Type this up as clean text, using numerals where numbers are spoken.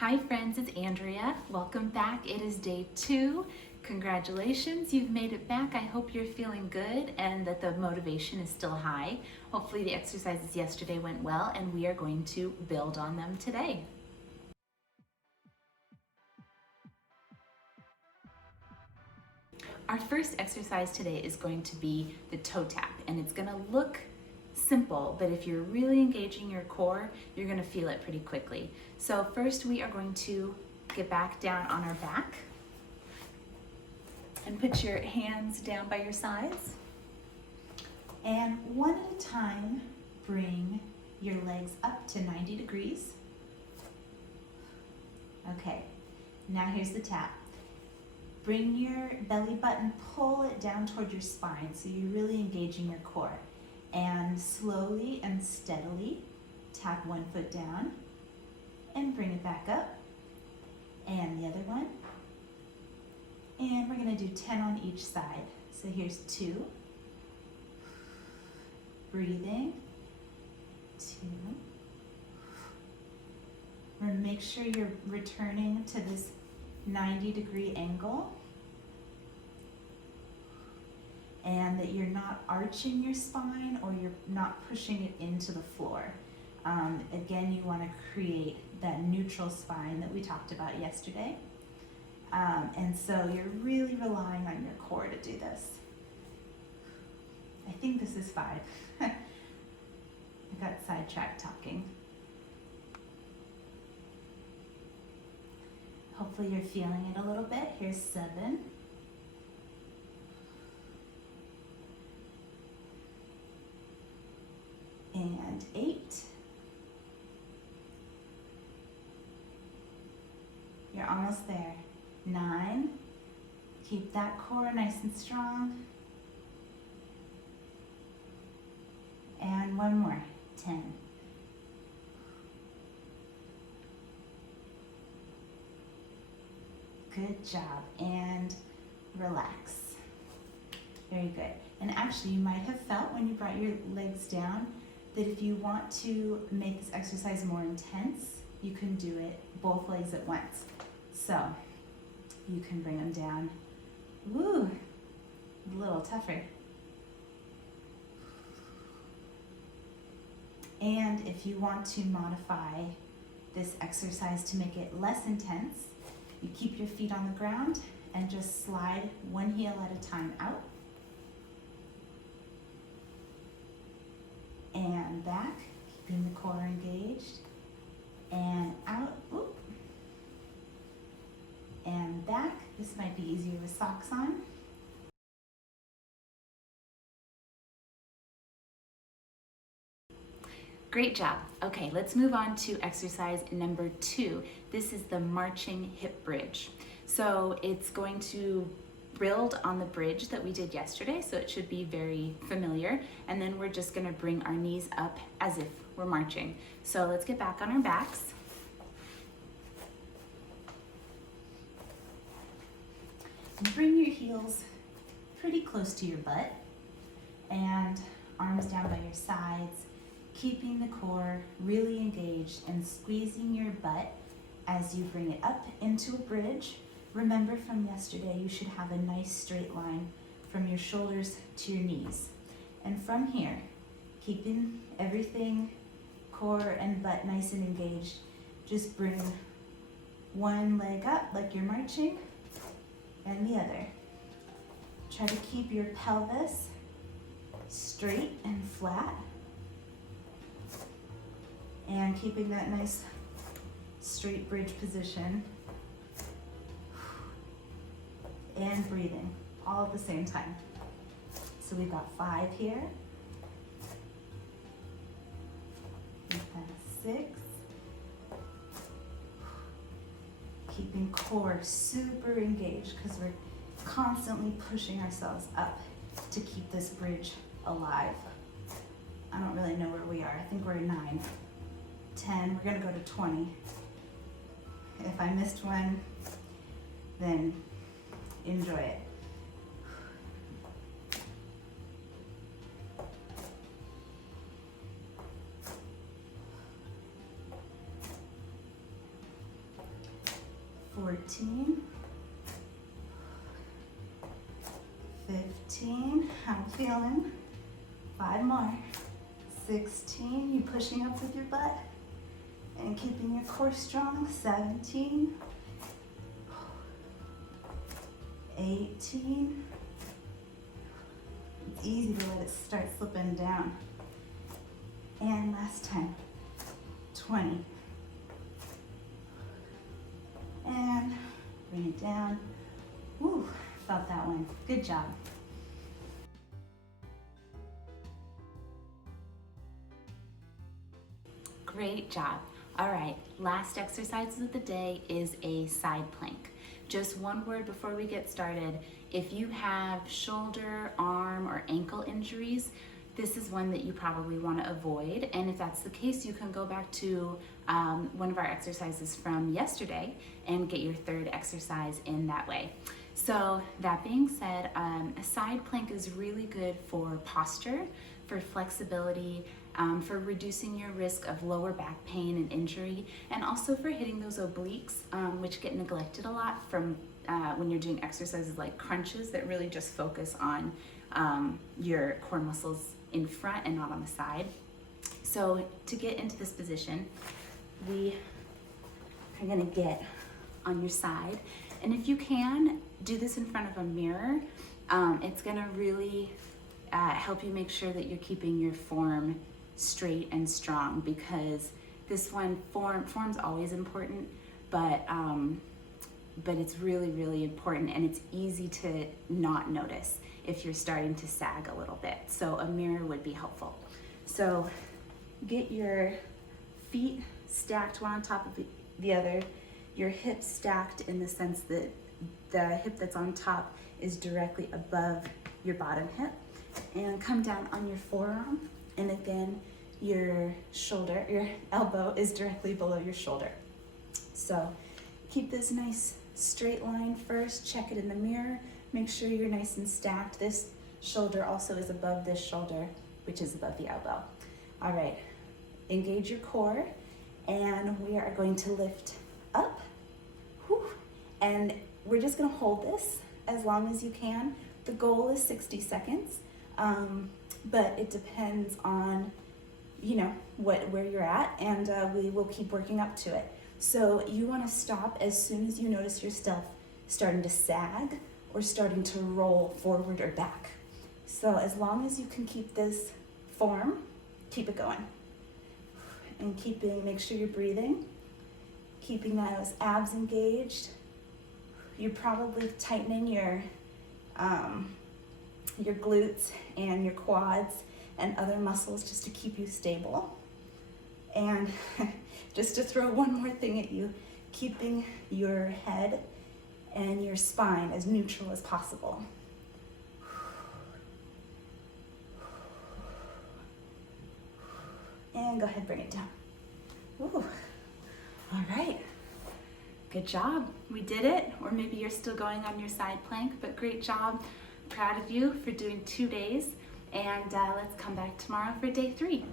Hi friends, it's Andrea. Welcome back. It is day 2. Congratulations, you've made it back. I hope you're feeling good and that the motivation is still high. Hopefully the exercises yesterday went well and we are going to build on them today. Our first exercise today is going to be the toe tap, and it's going to look simple, but if you're really engaging your core, you're going to feel it pretty quickly. So first we are going to get back down on our back and put your hands down by your sides. And one at a time, bring your legs up to 90 degrees. Okay, now here's the tap. Bring your belly button, pull it down toward your spine so you're really engaging your core. And slowly and steadily tap one foot down and bring it back up. And the other one. And we're going to do 10 on each side. So here's 2. Breathing. 2. And make sure you're returning to this 90-degree angle. And that you're not arching your spine or you're not pushing it into the floor. Again, you want to create that neutral spine that we talked about yesterday. And so you're really relying on your core to do this. I think this is 5. I got sidetracked talking. Hopefully you're feeling it a little bit. Here's 7. And 8. You're almost there. 9. Keep that core nice and strong. And one more. 10. Good job. And relax. Very good. And actually, you might have felt when you brought your legs down that if you want to make this exercise more intense, you can do it both legs at once. So you can bring them down. Woo, a little tougher. And if you want to modify this exercise to make it less intense, you keep your feet on the ground and just slide one heel at a time out. And back, keeping the core engaged, and out, oop. And back. This might be easier with socks on. Great job. Okay, let's move on to exercise number 2. This is the marching hip bridge. So it's going to build on the bridge that we did yesterday, so it should be very familiar. And then we're just gonna bring our knees up as if we're marching. So let's get back on our backs. And bring your heels pretty close to your butt and arms down by your sides, keeping the core really engaged and squeezing your butt as you bring it up into a bridge. Remember from yesterday, you should have a nice straight line from your shoulders to your knees. And from here, keeping everything, core and butt nice and engaged, just bring one leg up like you're marching and the other. Try to keep your pelvis straight and flat and keeping that nice straight bridge position. And breathing, all at the same time. So we've got 5 here. We've got 6. Keeping core super engaged because we're constantly pushing ourselves up to keep this bridge alive. I don't really know where we are. I think we're at 9. 10, we're gonna go to 20. If I missed one, then enjoy it. 14, 15, how I'm feeling. 5 more. 16, you pushing up with your butt and keeping your core strong. 17, 18, it's easy to let it start slipping down. And last time, 20. And bring it down. Woo, felt that one. Good job. Great job. All right, last exercise of the day is a side plank. Just one word before we get started. If you have shoulder, arm, or ankle injuries, this is one that you probably want to avoid. And if that's the case, you can go back to one of our exercises from yesterday and get your third exercise in that way. So that being said, a side plank is really good for posture, for flexibility, for reducing your risk of lower back pain and injury, and also for hitting those obliques, which get neglected a lot from when you're doing exercises like crunches that really just focus on your core muscles in front and not on the side. So to get into this position, we are gonna get on your side. And if you can, do this in front of a mirror. It's gonna really help you make sure that you're keeping your form straight and strong, because this one, form's always important, but it's really, really important, and it's easy to not notice if you're starting to sag a little bit. So a mirror would be helpful. So get your feet stacked one on top of the other, your hips stacked in the sense that the hip that's on top is directly above your bottom hip, and come down on your forearm, and again your shoulder, your elbow is directly below your shoulder. So keep this nice straight line first, check it in the mirror, make sure you're nice and stacked. This shoulder also is above this shoulder, which is above the elbow. All right, engage your core, and we are going to lift up. Whew. And we're just gonna hold this as long as you can. The goal is 60 seconds, but it depends on, you know, where you're at, and we will keep working up to it. So you want to stop as soon as you notice yourself starting to sag or starting to roll forward or back. So as long as you can keep this form, keep it going. And make sure you're breathing, keeping those abs engaged. You're probably tightening your glutes and your quads and other muscles just to keep you stable. And just to throw one more thing at you, keeping your head and your spine as neutral as possible. And go ahead, bring it down. Ooh. All right, good job. We did it, or maybe you're still going on your side plank, but great job. Proud of you for doing 2 days, and let's come back tomorrow for day 3.